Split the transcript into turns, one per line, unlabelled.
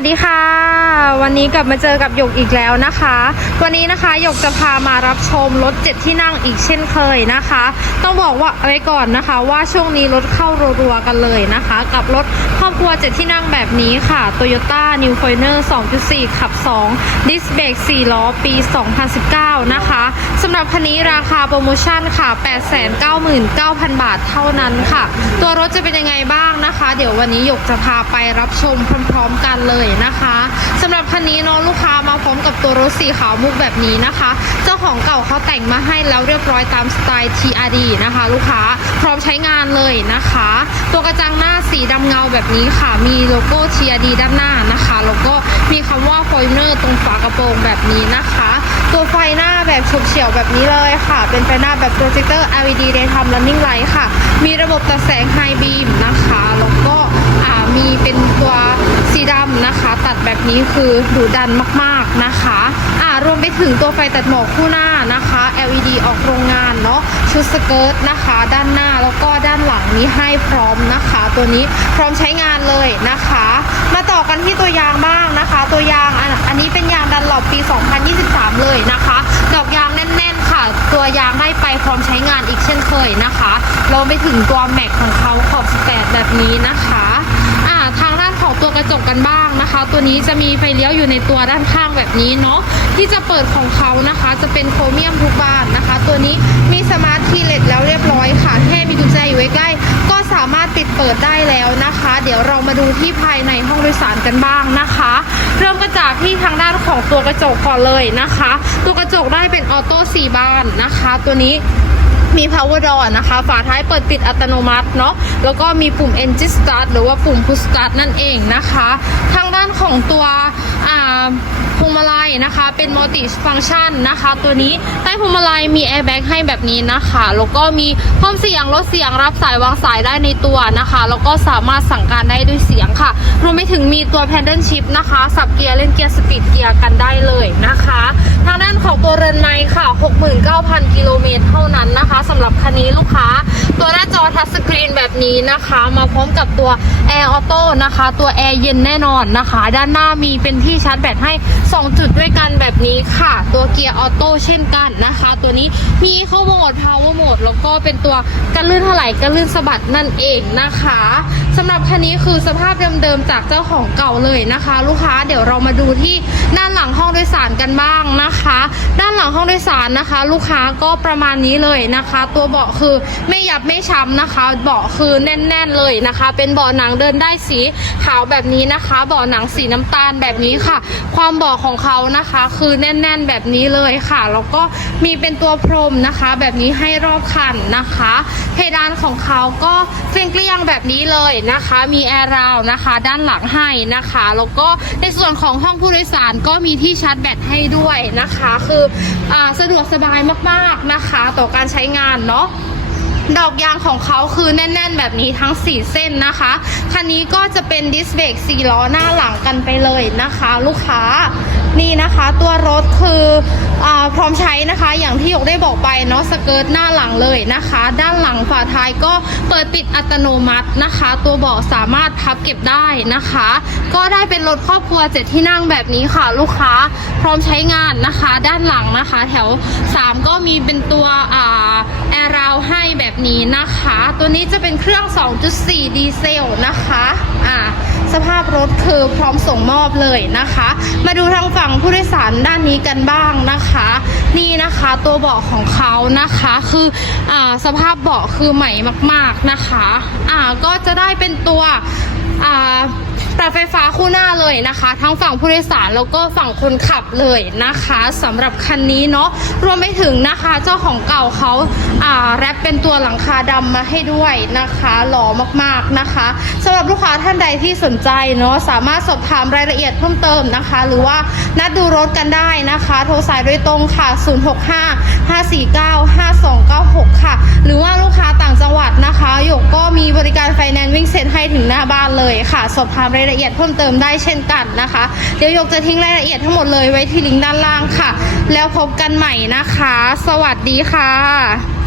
วัสดีค่ะ วันนี้กลับมาเจอกับหยกอีกแล้วนะคะ วันนี้นะคะหยกจะพามารับชมรถเจ็ดที่นั่งอีกเช่นเคยนะคะ ต้องบอกว่าไว้ก่อนนะคะ ว่าช่วงนี้รถเข้ารัวๆกันเลยนะคะ กับรถครอบครัวเจ็ดที่นั่งแบบนี้ค่ะ Toyota New f o r n e r 2.4 ขับ 2 ดิสเบรก4 ล้อ ปี 2019 นะคะสำหรับคันนี้ราคาโปรโมชั่นค่ะ 899,000 บาทเท่านั้นค่ะ ตัวรถจะเป็นยังไงบ้างนะคะ เดี๋ยววันนี้หยกจะพาไปรับชมพร้อม ๆ กันเลยนะคะสำหรับคันนี้เน้องลูกค้ามาพร้อมกับตัวรถสีขาวมุกแบบนี้นะคะ เจ้าของเก่าเขาแต่งมาให้แล้วเรียบร้อยตามสไตล์ TRD นะคะ ลูกค้าพร้อมใช้งานเลยนะคะ ตัวกระจังหน้าสีดำเงาแบบนี้ค่ะ มีโลโก้ TRD ด้านหน้านะคะ แล้วก็มีคำว่า f o i n e r ตรงฝากระโปรงแบบนี้นะคะ ตัวไฟหน้าแบบฉุกเฉียวแบบนี้เลยค่ะ เป็นไฟหน้าแบบโปรเจคเตอร์ LED daytime running light ค่ะ มีระบบตัดแสง High beam นะคะแล้วก็อ่ามีเป็นตัวสีดำนะคะ ตัด แบบนี้คือดุดันมากๆนะคะอ่ารวมไปถึงตัวไฟตัดหมอกคู่หน้านะคะ LED ออกโรงงานเนาะชุดสเกิร์ตนะคะ ด้านหน้าแล้วก็ด้านหลังนี้ให้พร้อมนะคะ ตัวนี้พร้อมใช้งานเลยนะคะ มาต่อกันที่ตัวยางบ้างนะคะ ตัวยางอันนี้เป็นยางดันหลบปี 2023 เลยนะคะ ดอกยางแน่น ๆ ค่ะ ตัวยางได้ไปพร้อมใช้งานอีกเช่นเคยนะคะรวมไปถึงตัวแม็กของเขาขอบ18แบบนี้นะคะอ่าทางด้านของ ตัวกระจกกันบ้างนะคะ ตัวนี้จะมีไฟเลี้ยวอยู่ในตัวด้านข้างแบบนี้เนาะที่จะเปิดของเขานะคะ จะเป็นโครเมียมทุกบานนะคะ ตัวนี้มีสมาร์ทคีย์เลสแล้วเรียบร้อยค่ะแค่มีกุญแจอยู่ใกล้ก็สามารถปิดเปิดได้แล้วนะคะ เดี๋ยวเรามาดูที่ภายในห้องโดยสารกันบ้างนะคะ เริ่มกันจากที่ทางด้านของตัวกระจกก่อนเลยนะคะ ตัวกระจกได้เป็นออโต้สี่บานนะคะ ตัวนี้ มี power door นะคะ ฝาท้ายเปิดปิดอัตโนมัติเนาะ แล้วก็มีปุ่ม engine start หรือว่าปุ่ม push start นั่นเองนะคะ ทางด้านของตัวพวงมาลัยนะคะ เป็น multi function นะคะ ตัวนี้ใต้พวงมาลัยมี airbag ให้แบบนี้นะคะ แล้วก็มีเพิ่มเสียงลดเสียงรับสายวางสายได้ในตัวนะคะ แล้วก็สามารถสั่งการได้ด้วยเสียงค่ะ รวมไปถึงมีตัว paddle shift นะคะ สับเกียร์เล่นเกียร์สปีดเกียร์กันได้เลยนะคะ ทางด้านของตัวเรือนไม้ค่ะ 69,000 กิโลเมตรเท่านั้นนะคะสำหรับคันนี้ลูกค้า ตัวหน้าจอทัชสกรีนแบบนี้นะคะ มาพร้อมกับตัวแอร์ออโต้นะคะ ตัวแอร์เย็นแน่นอนนะคะ ด้านหน้ามีเป็นที่ชาร์จแบตให้ 2 จุดด้วยกันแบบนี้ค่ะ ตัวเกียร์ออโต้เช่นกันนะคะ ตัวนี้มีเข้าโหมด power mode แล้วก็เป็นตัวกันลื่นถลายกันลื่นสะบัดนั่นเองนะคะสำหรับคันนี้คือสภาพเดิมๆจากเจ้าของเก่าเลยนะคะ ลูกค้าเดี๋ยวเรามาดูที่ด้านหลังห้องโดยสารกันบ้างนะคะ ด้านหลังห้องโดยสารนะคะ ลูกค้าก็ประมาณนี้เลยนะคะ ตัวเบาะคือไม่ยับไไม่ช้ำนะคะ เบาะคือแน่น ๆเลยนะคะ เป็นเบาะหนังเดินได้สีขาวแบบนี้นะคะ เบาะหนังสีน้ำตาลแบบนี้ค่ะ ความเบาะของเขานะคะ คือแน่น ๆแบบนี้เลยค่ะแล้วก็มีเป็นตัวพรมนะคะ แบบนี้ให้รอบคันนะคะ เพดานของเขาก็เฟียงเกลี้ยงแบบนี้เลยนะคะ มีแอร์ราวนะคะ ด้านหลังให้นะคะแล้วก็ในส่วนของห้องผู้โดยสารก็มีที่ชาร์จแบตให้ด้วยนะคะ คืออสะดวกสบายมากๆนะคะ ต่อการใช้งานเนาะ ดอกยางของเขาคือแน่น ๆ แบบนี้ทั้ง 4 เส้นนะคะ คันนี้ก็จะเป็นดิสเบรก4ล้อหน้าหลังกันไปเลยนะคะ ลูกค้านี่นะคะตัวรถคืออพร้อมใช้นะคะอย่างที่หยกได้บอกไปเนาะสเกิร์ตหน้าหลังเลยนะคะ ด้านหลังฝาท้ายก็เปิดปิดอัตโนมัตินะคะ ตัวเบาะสามารถพับเก็บได้นะคะ ก็ได้เป็นรถครอบครัวเจ็ดที่นั่งแบบนี้ค่ะ ลูกค้าพร้อมใช้งานนะคะ ด้านหลังนะคะ แถว 3 ก็มีเป็นตัวอแอร์ราวให้แบบนี้นะคะ ตัวนี้จะเป็นเครื่อง 2.4 ดีเซลนะคะอ่าสภาพรถคือพร้อมส่งมอบเลยนะคะ มาดูทางฝั่ั่งผู้โดยสารด้านนี้กันบ้างนะคะ นี่นะคะตัวเบาะของเขานะคะคืออสภาพเบาะคือใหม่มาก ๆนะคะ อ่าก็จะได้เป็นตัวอ่า ปรับไฟฟ้าคู่หน้าเลยนะคะ ทั้งฝั่งผู้โดยสารแล้วก็ฝั่งคนขับเลยนะคะสำหรับคันนี้เนาะรวมไปถึงนะคะเจ้าของเก่าเขาอ่าแรปเป็นตัวหลังคาดำมาให้ด้วยนะคะหล่อมากๆนะคะสำหรับลูกค้าท่านใดที่สนใจเนาะสามารถสอบถามรายละเอียดเพิ่มเติมนะคะ หรือว่านัดดูรถกันได้นะคะ โทรสายโดยตรงค่ะ 065 549 5296 ค่ะ หรือว่าลูกค้าต่างจังหวัดนะคะหยกก็มีบริการไฟแนนซ์วิ่งเซ็นให้ถึงหน้าบ้านเลยค่ะ สอบถามรายละเอียดละเอียดเพิ่มเติมได้เช่นกันนะคะ เดี๋ยวยกจะทิ้งรายละเอียดทั้งหมดเลยไว้ที่ลิงก์ด้านล่างค่ะ แล้วพบกันใหม่นะคะ สวัสดีค่ะ